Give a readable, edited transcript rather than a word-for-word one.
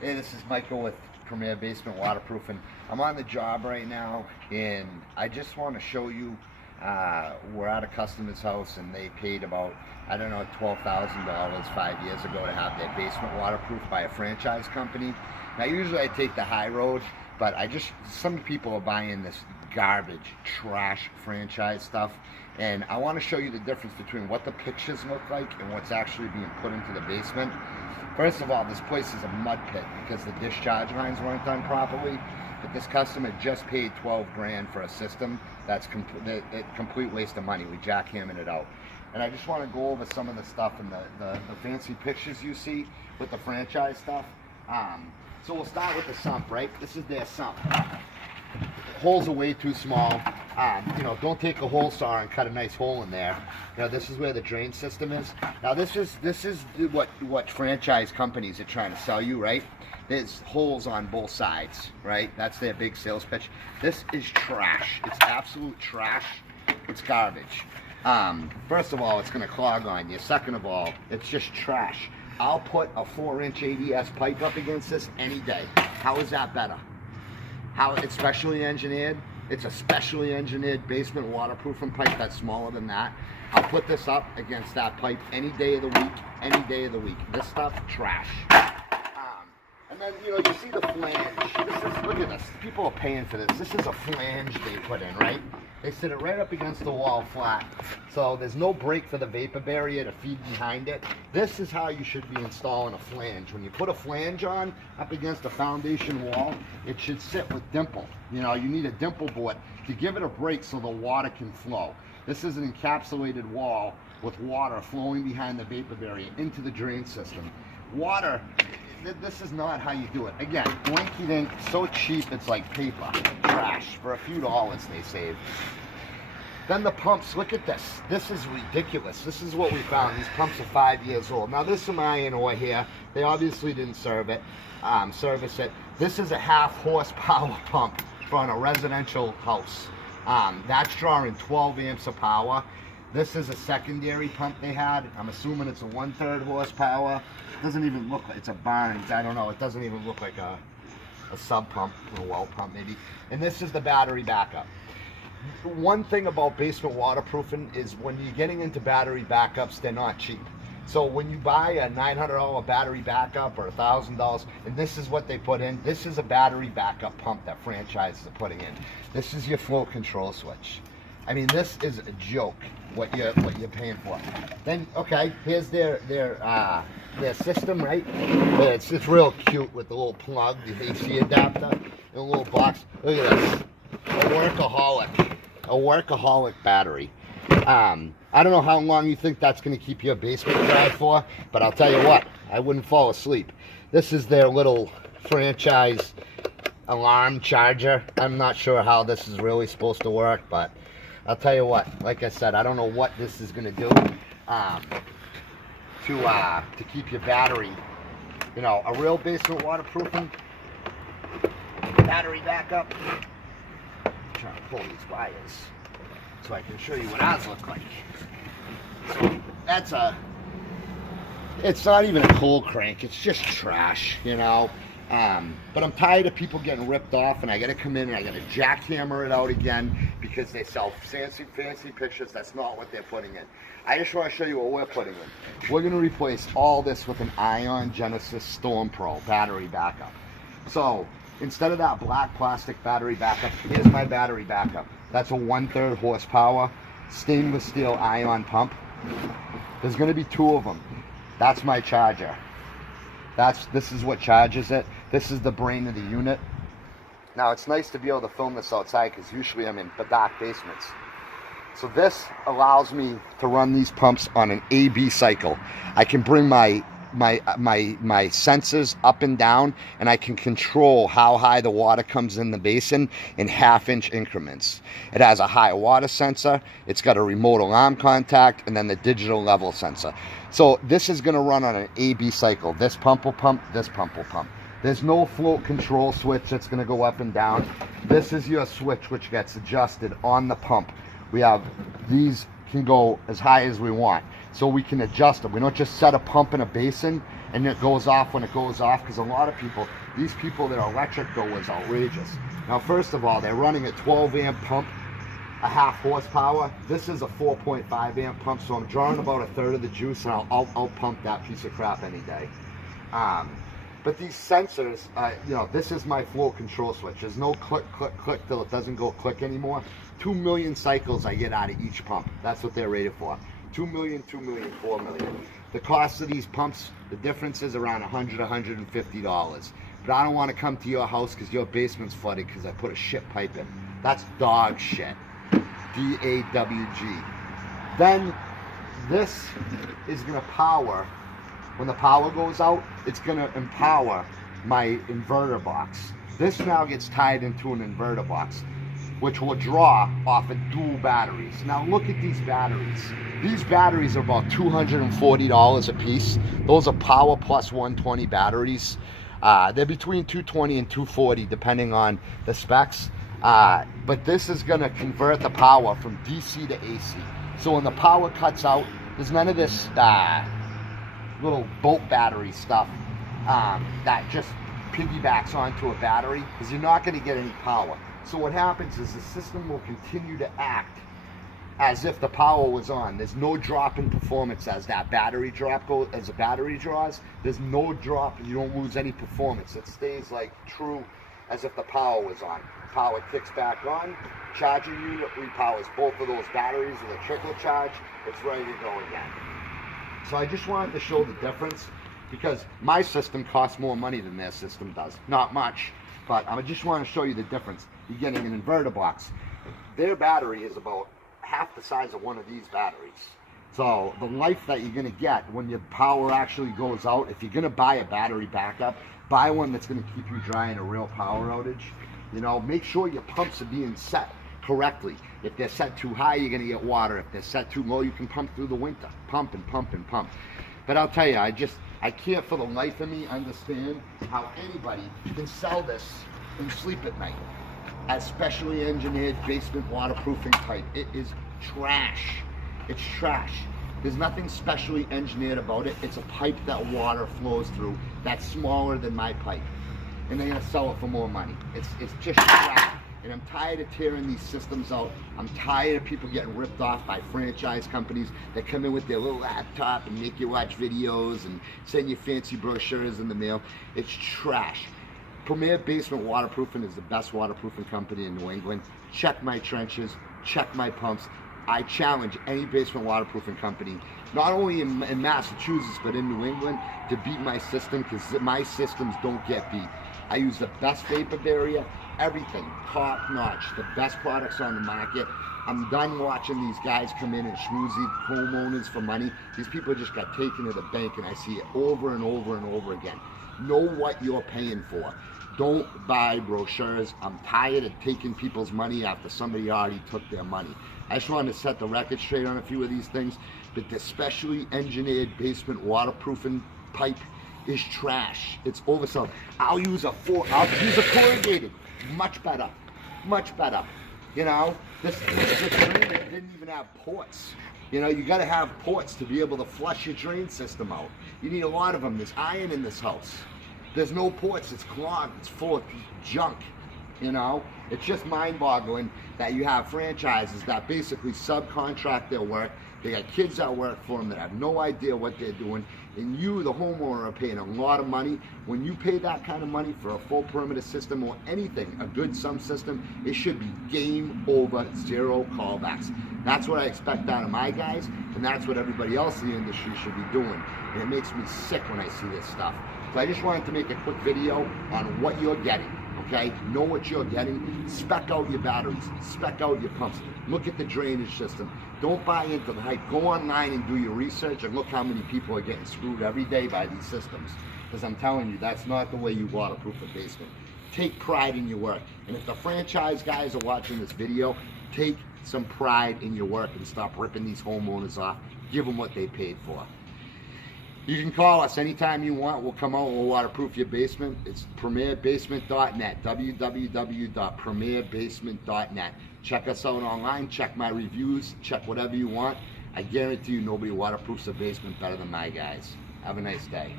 Hey, this is Michael with Premier Basement Waterproofing. I'm on the job right now, and I just want to show you, we're at a customer's house, and they paid about, I don't know, $12,000 5 years ago to have their basement waterproofed by a franchise company. Now, usually I take the high road, but some people are buying this garbage, trash franchise stuff, and I want to show you the difference between what the pictures look like and what's actually being put into the basement. First of all, this place is a mud pit because the discharge lines weren't done properly. But this customer just paid 12 grand for a system that's a complete waste of money. We jackhammering it out. And I just want to go over some of the stuff and the fancy pictures you see with the franchise stuff. So we'll start with the sump, right? This is their sump. Holes are way too small. Don't take a hole saw and cut a nice hole in there. This is where the drain system is. Now this is what franchise companies are trying to sell you, right? There's holes on both sides, right? That's their big sales pitch. This is trash. It's absolute trash. It's garbage. First of all, it's going to clog on you. Second of all, it's just trash. I'll put a 4-inch ADS pipe up against this any day. How is that better? How it's specially engineered. It's a specially engineered basement waterproofing pipe that's smaller than that. I'll put this up against that pipe any day of the week, any day of the week. This stuff, trash. And then, you see the flange. Look at this. People are paying for this. This is a flange they put in, right? They sit it right up against the wall flat. So there's no break for the vapor barrier to feed behind it. This is how you should be installing a flange. When you put a flange on up against a foundation wall, it should sit with dimple. You need a dimple board to give it a break so the water can flow. This is an encapsulated wall with water flowing behind the vapor barrier into the drain system. Water, this is not how you do it. Again, blinky dink, so cheap it's like paper. Trash. For a few dollars they save. Then the pumps, look at this. This is ridiculous. This is what we found. These pumps are 5 years old. Now there's some iron ore here. They obviously didn't service it. This is a 1/2 horsepower pump from a residential house. That's drawing 12 amps of power. This is a secondary pump they had. I'm assuming it's a 1/3 horsepower. It doesn't even look like it's a Barnes. I don't know. It doesn't even look like a sub pump, a well pump maybe. And this is the battery backup. One thing about basement waterproofing is when you're getting into battery backups, they're not cheap. So when you buy a $900 battery backup or $1,000, and this is what they put in, this is a battery backup pump that franchises are putting in. This is your flow control switch. I mean, this is a joke what you're paying for. Then okay, here's their system, right? It's real cute with the little plug, the AC adapter, and a little box. Look at this, a workaholic battery. I don't know how long you think that's going to keep your basement dry for, but I'll tell you what, I wouldn't fall asleep. This is their little franchise alarm charger. I'm not sure how this is really supposed to work, but I'll tell you what, like I said, I don't know what this is going to do to keep your battery, a real basement waterproofing battery backup. I'm trying to pull these wires so I can show you what ours look like. So it's not even a cold crank, it's just trash, but I'm tired of people getting ripped off, and I gotta come in and I gotta jackhammer it out again because they sell fancy pictures. That's not what they're putting in. I just want to show you what we're putting in. We're gonna replace all this with an Ion Genesis Storm Pro battery backup. So instead of that black plastic battery backup, here's my battery backup. That's a 1/3 horsepower stainless steel Ion pump. There's going to be 2 of them. That's my charger. This is what charges it. This is the brain of the unit. Now it's nice to be able to film this outside because usually I'm in dark basements. So this allows me to run these pumps on an AB cycle. I can bring my sensors up and down, and I can control how high the water comes in the basin in 1/2-inch increments. It has a high water sensor, it's got a remote alarm contact, and then the digital level sensor. So this is going to run on an AB cycle. This pump will pump, this pump will pump. There's no float control switch that's going to go up and down. This is your switch which gets adjusted on the pump. We have these can go as high as we want. so we can adjust them. We don't just set a pump in a basin and it goes off when it goes off, because a lot of people, these people, their electric bill is outrageous. Now, first of all, they're running a 12 amp pump, a half horsepower. This is a 4.5 amp pump, so I'm drawing about a third of the juice, and I'll pump that piece of crap any day. But these sensors, you know, this is my flow control switch. There's no click, click, click till it doesn't go click anymore. 2 million cycles I get out of each pump. That's what they're rated for. 2 million, 2 million, 4 million. The cost of these pumps, the difference is around $100, $150. But I don't want to come to your house because your basement's flooded because I put a shit pipe in. That's dog shit. D-A-W-G. Then this is going to power, when the power goes out, it's going to empower my inverter box. This now gets tied into an inverter box, which will draw off of dual batteries. Now look at these batteries. These batteries are about $240 a piece. Those are Power Plus 120 batteries. They're between $220 and $240 depending on the specs. But this is gonna convert the power from DC to AC. So when the power cuts out, there's none of this little boat battery stuff that just piggybacks onto a battery, because you're not gonna get any power. So what happens is the system will continue to act as if the power was on. There's no drop in performance as that battery drop goes, as the battery draws. There's no drop, and you don't lose any performance. It stays like true as if the power was on. Power kicks back on, charging unit repowers both of those batteries with a trickle charge. It's ready to go again. So I just wanted to show the difference, because my system costs more money than their system does. Not much, but I just want to show you the difference. You're getting an inverter box. Their battery is about half the size of one of these batteries. So the life that you're going to get when your power actually goes out, if you're going to buy a battery backup, buy one that's going to keep you dry in a real power outage. You know, make sure your pumps are being set correctly. If they're set too high, you're going to get water. If they're set too low, you can pump through the winter. Pump and pump and pump. But I'll tell you, I can't for the life of me understand how anybody can sell this and sleep at night as specially engineered basement waterproofing type. It is trash. It's trash. There's nothing specially engineered about it. It's a pipe that water flows through that's smaller than my pipe. And they're gonna sell it for more money. It's just trash. And I'm tired of tearing these systems out. I'm tired of people getting ripped off by franchise companies that come in with their little laptop and make you watch videos and send you fancy brochures in the mail. It's trash. Premier Basement Waterproofing is the best waterproofing company in New England. Check my trenches, check my pumps. I challenge any basement waterproofing company, not only in Massachusetts, but in New England, to beat my system, because my systems don't get beat. I use the best vapor barrier, everything, top notch, the best products on the market. I'm done watching these guys come in and schmoozy homeowners for money. These people just got taken to the bank, and I see it over and over and over again. Know what you're paying for. Don't buy brochures. I'm tired of taking people's money after somebody already took their money. I just wanted to set the record straight on a few of these things, but the specially engineered basement waterproofing pipe is trash. It's oversold. I'll use a corrugated. Much better. Much better. You know, this drain didn't even have ports. You know, you got to have ports to be able to flush your drain system out. You need a lot of them. There's iron in this house. There's no ports. It's clogged. It's full of junk. You know, it's just mind-boggling that you have franchises that basically subcontract their work. They got kids that work for them that have no idea what they're doing, and you, the homeowner, are paying a lot of money. When you pay that kind of money for a full perimeter system or anything, a good sump system, it should be game over, zero callbacks. That's what I expect out of my guys, and that's what everybody else in the industry should be doing. And it makes me sick when I see this stuff. So I just wanted to make a quick video on what you're getting. Okay, know what you're getting. Spec out your batteries, spec out your pumps, look at the drainage system. Don't buy into the hype. Go online and do your research and look how many people are getting screwed every day by these systems. Because I'm telling you, that's not the way you waterproof a basement. Take pride in your work. And if the franchise guys are watching this video, take some pride in your work and stop ripping these homeowners off. Give them what they paid for. You can call us anytime you want. We'll come out and we'll waterproof your basement. It's premierbasement.net, www.premierbasement.net. Check us out online, check my reviews, check whatever you want. I guarantee you nobody waterproofs a basement better than my guys. Have a nice day.